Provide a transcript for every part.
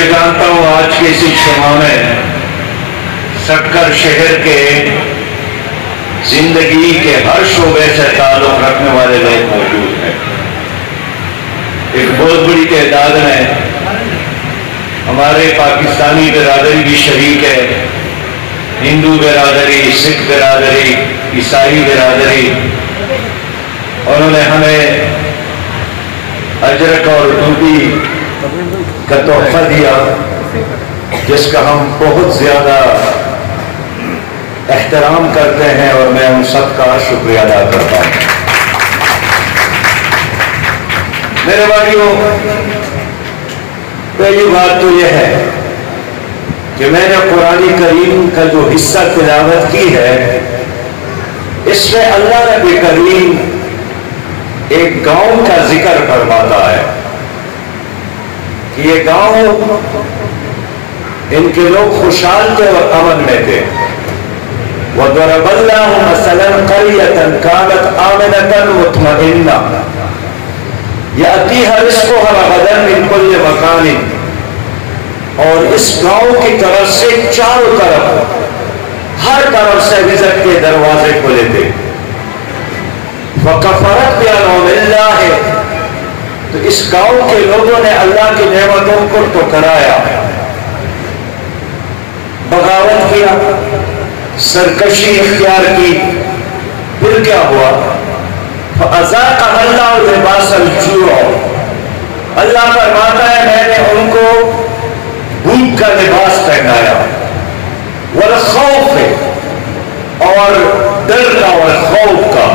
میں جانتا ہوں آج کے اس اجتماع میں سٹکر شہر کے زندگی کے ہر شعبے سے تعلق رکھنے والے لوگ موجود ہیں۔ ایک بہت بڑی تعداد میں ہمارے پاکستانی برادری بھی شریک ہے، ہندو برادری، سکھ برادری، عیسائی برادری۔ انہوں نے ہمیں اجرک اور ٹوپی کا تحفہ دیا، جس کا ہم بہت زیادہ احترام کرتے ہیں اور میں ان سب کا شکریہ ادا کرتا ہوں۔ میرے بھائیوں، پہلی بات تو یہ ہے کہ میں نے قرآن کریم کا جو حصہ تلاوت کی ہے، اس میں اللہ نبی کریم ایک گاؤں کا ذکر فرماتا ہے کہ یہ گاؤں، ان کے لوگ خوشحال تھے اور امن میں تھے۔ وَضَرَبَ اللَّهُ مَثَلًا قَرْيَةً كَانَتْ آمِنَةً مُطْمَئِنَّةً يَأْتِيهَا رِزْقُهَا رَغَدًا مِنْ كُلِّ مَكَانٍ، اور اس گاؤں کی طرف سے چاروں طرف ہر طرف سے رزق کے دروازے کھلے تھے۔ وَكَفَرَتْ بِأَنْعُمِ اللَّهِ، تو اس گاؤں کے لوگوں نے اللہ کی نعمتوں کو ٹکرایا، بغاوت کیا، سرکشی اختیار کی۔ پھر کیا ہوا؟ فَأَذَاقَهَا اللَّهُ لِبَاسَ الْجُوعِ، اللہ فرماتا ہے میں نے ان کو بھوک کا لباس پہنایا، وَالْخَوْفِ، اور ڈر کا اور خوف کا،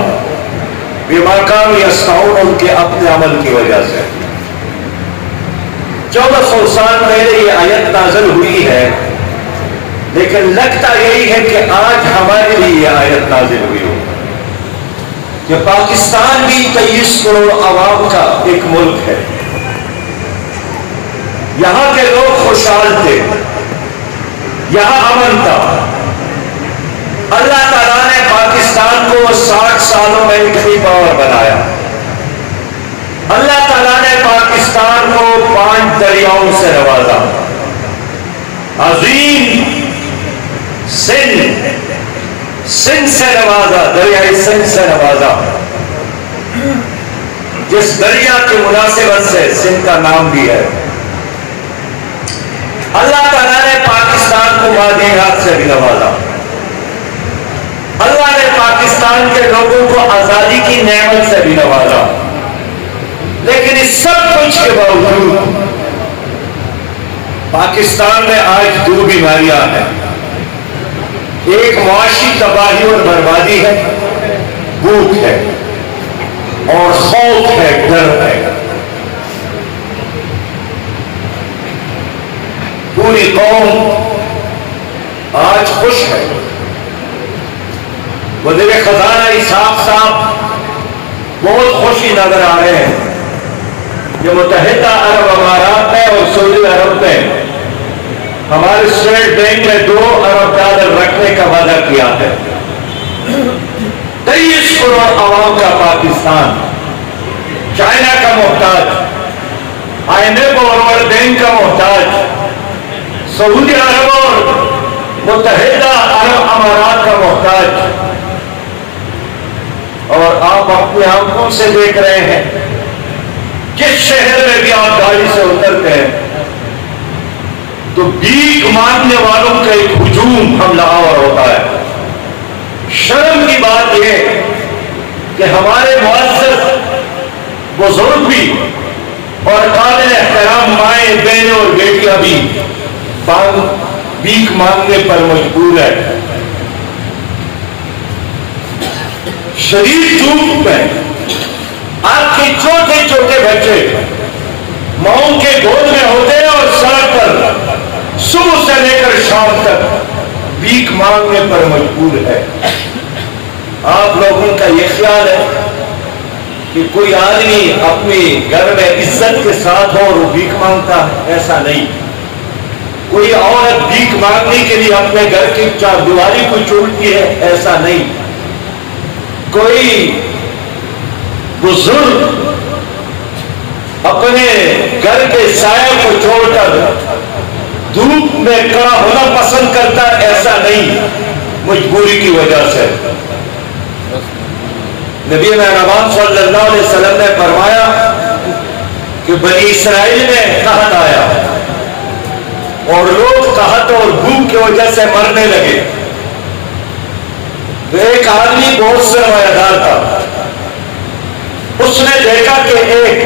بِمَا كَانُوا يَصْنَعُونَ، ان کے اپنے عمل کی وجہ سے۔ 1400 سال پہلے یہ آیت نازل ہوئی ہے، لیکن لگتا یہی ہے کہ آج ہمارے لیے یہ آیت نازل ہوئی ہو کہ پاکستان بھی 23 کروڑ عوام کا ایک ملک ہے، یہاں کے لوگ خوشحال تھے، یہاں امن تھا۔ اللہ تعالیٰ نے پاکستان کو 60 سالوں میں اتنی پاور بنایا۔ اللہ تعالیٰ نے پاکستان کو 5 دریاؤں سے نوازا، عظیم سندھ سے نوازا، دریائے سندھ سے نوازا، جس دریا کی مناسبت سے سندھ کا نام بھی ہے۔ اللہ تعالیٰ نے پاکستان کو وادی ہاتھ سے بھی نوازا۔ اللہ نے پاکستان کے لوگوں کو آزادی کی نعمت سے بھی نوازا، لیکن اس سب کچھ کے باوجود پاکستان میں آج 2 بیماریاں ہیں، ایک معاشی تباہی اور بربادی ہے، بھوک ہے، اور خوف ہے، ڈر ہے۔ پوری قوم آج خوش ہے۔ وزیر خزانہ اسحاق صاحب بہت خوشی نظر آ رہے ہیں کہ متحدہ عرب امارات میں اور سعودی عرب میں ہمارے اسٹیٹ بینک میں 2 ارب ڈالر رکھنے کا وعدہ کیا ہے۔ 23 کروڑ عوام کا پاکستان چائنا کا محتاج، IMF اور ورلڈ بینک کا محتاج، سعودی عرب اور متحدہ عرب امارات کا محتاج۔ اور آپ اپنی آنکھوں سے دیکھ رہے ہیں، جس شہر میں بھی آپ گاڑی سے اترتے ہیں تو بھیک مانگنے والوں کا ایک ہجوم حملہ آور ہوتا ہے۔ شرم کی بات یہ کہ ہمارے معزز بزرگ بھی اور قابل احترام مائیں، بہنیں اور بیٹیاں بھی بھیک مانگنے پر مجبور ہے۔ شدید دھوپ میں آپ کے چھوٹے چھوٹے بچے ماؤں کے گود میں ہوتے ہیں اور سڑک پر صبح سے لے کر شام تک بھیک مانگنے پر مجبور ہے۔ آپ لوگوں کا یہ خیال ہے کہ کوئی آدمی اپنے گھر میں عزت کے ساتھ ہو اور وہ بھیک مانگتا ہے؟ ایسا نہیں۔ کوئی عورت بھیک مانگنے کے لیے اپنے گھر کی چاردیواری کو چھوڑتی ہے؟ ایسا نہیں۔ کوئی بزرگ اپنے گھر کے سایہ کو چھوڑ کر دھوپ میں کڑا ہونا پسند کرتا، ایسا نہیں، مجبوری کی وجہ سے۔ نبی مہربان صلی اللہ علیہ وسلم نے فرمایا کہ بنی اسرائیل میں قحط آیا اور لوگ قحط اور بھوک کی وجہ سے مرنے لگے، تو ایک آدمی بہت سرمایہ دار تھا، اس نے دیکھا کہ ایک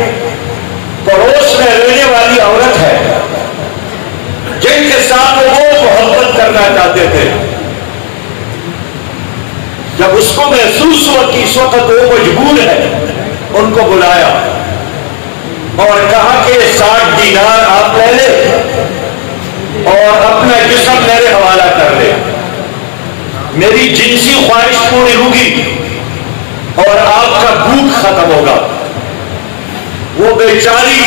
پڑوس میں رہنے والی عورت ہے جن کے ساتھ وہ محبت کرنا چاہتے تھے۔ جب اس کو محسوس ہوا کہ اس وقت وہ مجبور ہے، ان کو بلایا اور کہا کہ 60 دینار آپ لے لے اور اپنا جسم میرے حوالہ کر لے، میری جنسی خواہش پوری ہوگی اور آپ کا بھوک ختم ہوگا۔ وہ بیچاری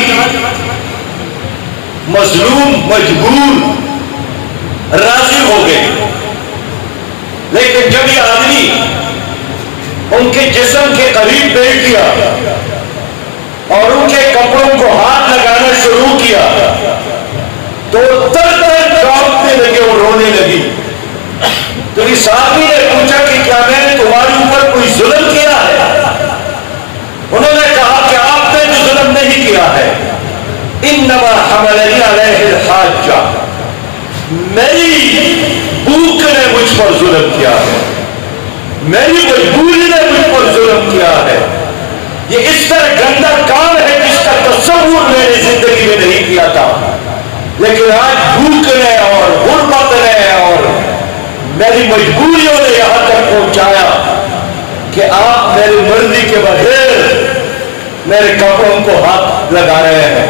مظلوم مجبور راضی ہو گئے، لیکن جب یہ آدمی ان کے جسم کے قریب بیٹھ گیا اور ان کے کپڑوں کو ہاتھ لگانا شروع کیا تو تر تر کانپنے لگے اور رونے لگی۔ تو اس آدمی نے پوچھا کہ کیا میں نے تمہارے اوپر کوئی ظلم کیا ہے؟ انہوں نے کہا کہ آپ نے تو ظلم نہیں کیا ہے، انما حملنی علیہ الحاجہ، میری بھوک نے مجھ پر ظلم کیا ہے، میری مجبوری نے مجھ پر ظلم کیا ہے۔ یہ اس طرح گندا کام ہے جس کا تصور میں نے زندگی میں نہیں کیا تھا، لیکن آج بھوک نے اور غربت نے اور میری مجبوریوں نے یہاں تک پہنچایا کہ آپ میری مرضی کے بغیر میرے کپڑوں کو ہاتھ لگا رہے ہیں۔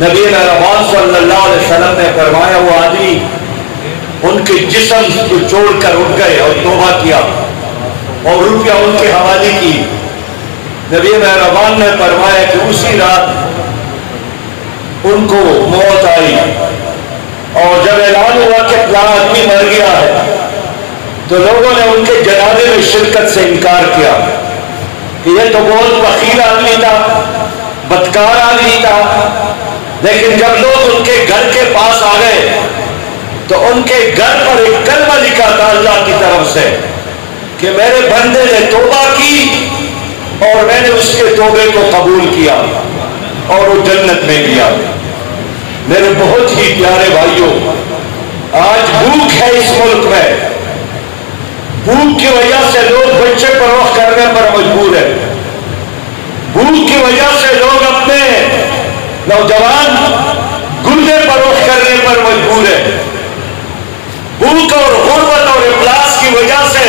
نبی مہربان صلی اللہ علیہ وسلم نے فرمایا وہ آدمی ان کے جسم کو چھوڑ کر اٹھ گئے اور توبہ کیا اور روپیہ ان کے حوالے کی۔ نبی مہربان نے فرمایا کہ اسی رات ان کو موت آئی اور جب اعلان ہوا کہ فلاں آدمی مر گیا ہے تو لوگوں نے ان کے جنازے میں شرکت سے انکار کیا کہ یہ تو بہت بخیل آدمی تھا، بدکار آدمی تھا۔ لیکن جب لوگ ان کے گھر کے پاس آ گئے تو ان کے گھر پر ایک کلمہ لکھا تھا اللہ کی طرف سے کہ میرے بندے نے توبہ کی اور میں نے اس کے توبے کو قبول کیا اور وہ جنت میں گیا۔ میرے بہت ہی پیارے بھائیوں، آج بھوک ہے اس ملک میں، بھوک کی وجہ سے لوگ بچے پرورش کرنے پر مجبور ہیں، بھوک کی وجہ سے لوگ اپنے نوجوان گندے پرورش کرنے پر مجبور ہیں، بھوک اور غربت اور افلاس کی وجہ سے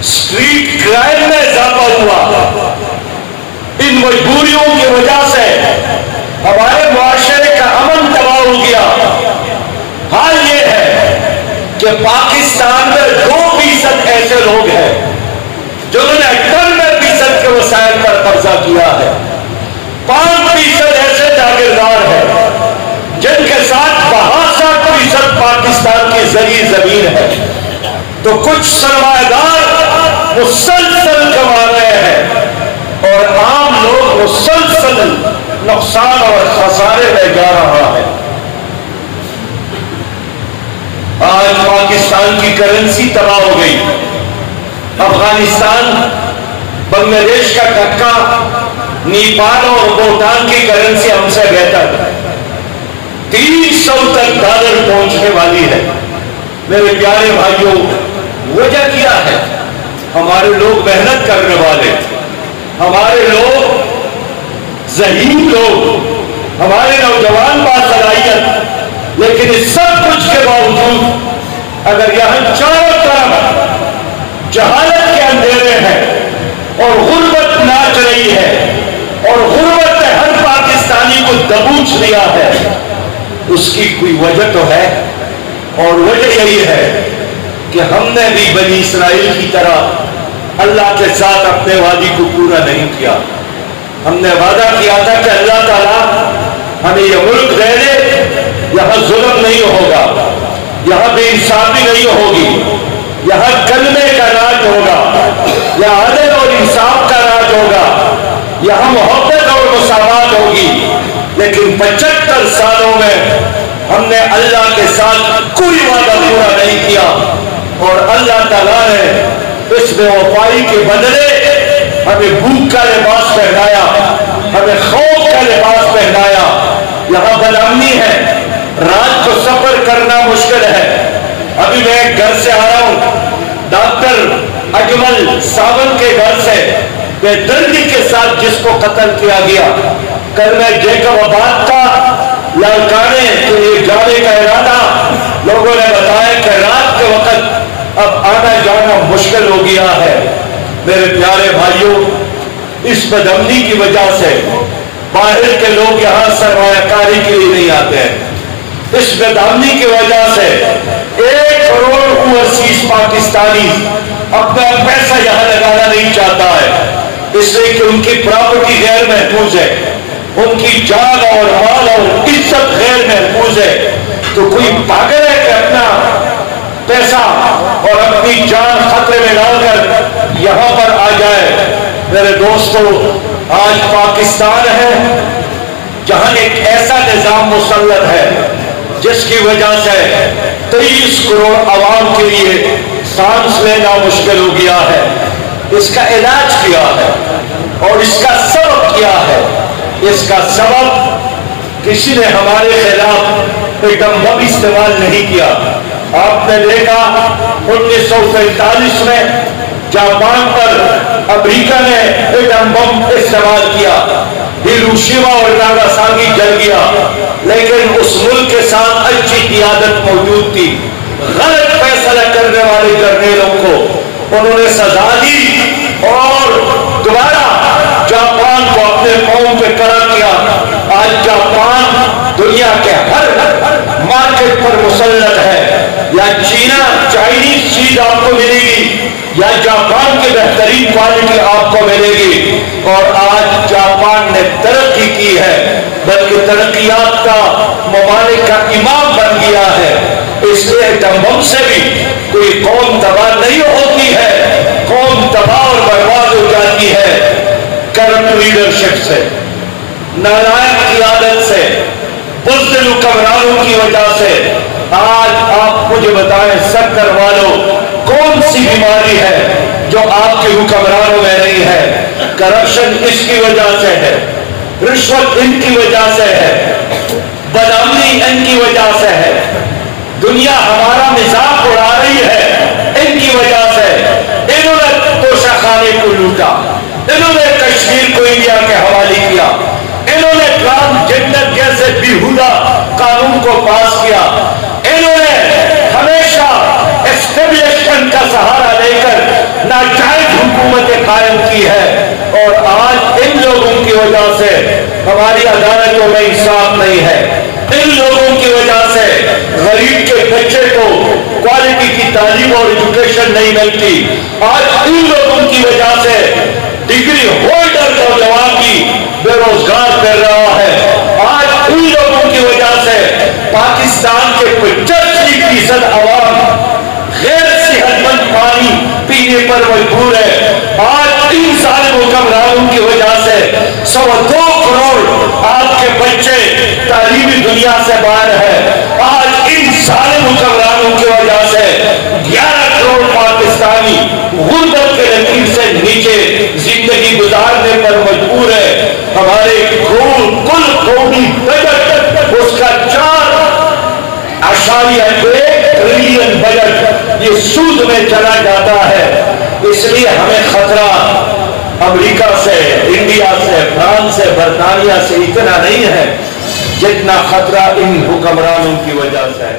اسٹریٹ کرائم میں اضافہ ہوا۔ ان مجبوریوں کی وجہ سے ہمارے معاشرے کا امن تباہ ہو گیا۔ حال یہ ہے کہ پاکستان میں 2% ایسے لوگ ہیں جنہوں نے 98% کے وسائل پر قبضہ کیا ہے، 5% ایسے جاگیردار ہیں جن کے ساتھ 62% پاکستان کی زرعی زمین ہے۔ تو کچھ سرمایہ دار مسلسل کما رہے ہیں اور عام لوگ مسلسل نقصان اور خسارے میں جا رہا ہے۔ آج پاکستان کی کرنسی تباہ ہو گئی، افغانستان بنگلہ دیش کا ٹکا، نیپال اور بھوٹان کی کرنسی ہم سے بہتر، 300 تک ڈالر پہنچنے والی ہے۔ میرے پیارے بھائیوں، وجہ کیا ہے؟ ہمارے لوگ محنت کرنے والے، ہمارے لوگ ذہین لوگ، ہمارے نوجوان باصلاحیت، لیکن اس سب کچھ کے باوجود اگر یہاں چاروں طرف جہالت کے اندھیرے ہیں اور غربت ناچ رہی ہے اور غربت نے ہر پاکستانی کو دبوچ لیا ہے، اس کی کوئی وجہ تو ہے، اور وجہ یہی ہے کہ ہم نے بھی بنی اسرائیل کی طرح اللہ کے ساتھ اپنے وعدے کو پورا نہیں کیا۔ ہم نے وعدہ کیا تھا کہ اللہ تعالیٰ ہمیں یہ ملک دے دے، یہاں ظلم نہیں ہوگا، یہاں بے انصافی نہیں ہوگی، یہاں کلمے کا راج ہوگا، یہاں عدل اور انصاف کا راج ہوگا، یہاں محبت اور مساوات ہوگی۔ لیکن 75 سالوں میں ہم نے اللہ کے ساتھ کوئی وعدہ پورا نہیں کیا، اور اللہ تعالیٰ نے اس بے وفائی کے بدلے ہمیں بھوک کا لباس پہنایا، ہمیں خوف کا لباس پہنایا۔ یہاں بدامنی ہے، رات کو سفر کرنا مشکل ہے۔ ابھی میں گھر سے آ رہا ہوں، ڈاکٹر اجمل ساون کے گھر سے بے دردی کے ساتھ جس کو قتل کیا گیا، کل میں جیکب آباد کا لاڑکانے کے لیے جانے کا ارادہ، لوگوں نے بتایا کہ رات کے وقت اب آنا جانا مشکل ہو گیا ہے۔ میرے پیارے بھائیوں، اس بدامنی کی وجہ سے باہر کے لوگ یہاں سرمایہ کاری کے لیے نہیں آتے ہیں۔ اس بدامنی کی وجہ سے 1 کروڑ اوورسیز پاکستانی اپنا پیسہ یہاں لگانا نہیں چاہتا ہے، اس لیے کہ ان کی پراپرٹی غیر محفوظ ہے، ان کی جان اور مال اور عزت غیر محفوظ ہے۔ تو کوئی پاگل ہے کہ اپنا پیسہ اور اپنی جان خطرے میں ڈال کر یہاں پر آ جائے۔ میرے دوستو، آج پاکستان ہے جہاں ایک ایسا نظام مسلط ہے جس کی وجہ سے 23 کروڑ عوام کے لیے سانس لینا مشکل ہو گیا ہے۔ اس کا علاج کیا ہے اور اس کا سبب کیا ہے؟ اس کا سبب کسی نے ہمارے خلاف ایک دم بم استعمال نہیں کیا۔ آپ نے دیکھا 1945 میں جاپان پر امریکہ نے ایک دم بم استعمال کیا، ہیروشیما اور ناگاساکی جل گیا، لیکن اس ملک کے ساتھ اچھی قیادت موجود تھی۔ غلط فیصلہ کرنے والے جرنیلوں کو انہوں نے سزا دی اور دوبارہ جاپان کو اپنے قوم پہ کڑا کیا۔ آج جاپان دنیا کے ہر مارکیٹ پر مسلط ہے۔ یا چائنیز چیز آپ کو ملے گی یا جاپان کی بہترین کوالٹی آپ کو ملے گی۔ اور آج جاپان نے ترقی کی ہے، بلکہ ترقیات کا ممالک کا امام بن گیا ہے۔ اس لیے بم سے بھی کوئی قوم تباہ نہیں ہوتی ہے، قوم تباہ اور برباد ہو جاتی ہے کرپٹ لیڈرشپ سے، نالائق قیادت سے، بزدل حکمرانوں کی وجہ سے۔ آج آپ مجھے بتائیں سکر والوں، کون سی بیماری ہے جو آپ کے حکمرانوں میں نہیں ہے؟ کرپشن اس کی وجہ سے ہے، رشوت ان کی وجہ سے ہے، بدامنی ان کی وجہ سے ہے، دنیا ہمارا مذاق اڑا رہی ہے ان کی وجہ سے۔ انہوں نے توشہ خانے کو لوٹا، انہوں نے کشمیر کو انڈیا کے حوالے کیا، انہوں نے ٹرانسجنڈر جیسے بیہودہ قانون کو پاس کیا، انہوں نے ہمیشہ اسٹیبلشمنٹ کا سہارا لے کر ناجائز حکومتیں قائم کی ہے۔ اور آج ان لوگوں کی وجہ سے ہماری عدالتوں میں انصاف نہیں ہے، ان لوگوں کی وجہ سے غریب کے بچے کو کوالٹی کی تعلیم اور ایجوکیشن نہیں ملتی، آج ان لوگوں کی وجہ سے ڈگری ہولڈر نوجوان بھی بے روزگار کر رہا ہے، آج ان لوگوں کی وجہ سے پاکستان کے 85% عوام غیر صحت مند پانی پینے پر مجبور ہے، آج ان ظالم حکمرانوں کی وجہ سے 2.25 کروڑ آپ کے بچے تعلیمی دنیا سے باہر ہے، آج ان ظالم حکمرانوں کی وجہ سے 11 کروڑ پاکستانی غربت کے لکیر سے نیچے زندگی گزارنے پر مجبور ہے۔ ہمارے کل قومی بجٹ اس کا 4.1 ٹریلین بجٹ یہ سود میں چلا جاتا ہے۔ اس لیے ہمیں خطرہ امریکہ سے، انڈیا سے، فرانس سے، برطانیہ سے اتنا نہیں ہے جتنا خطرہ ان حکمرانوں کی وجہ سے ہے۔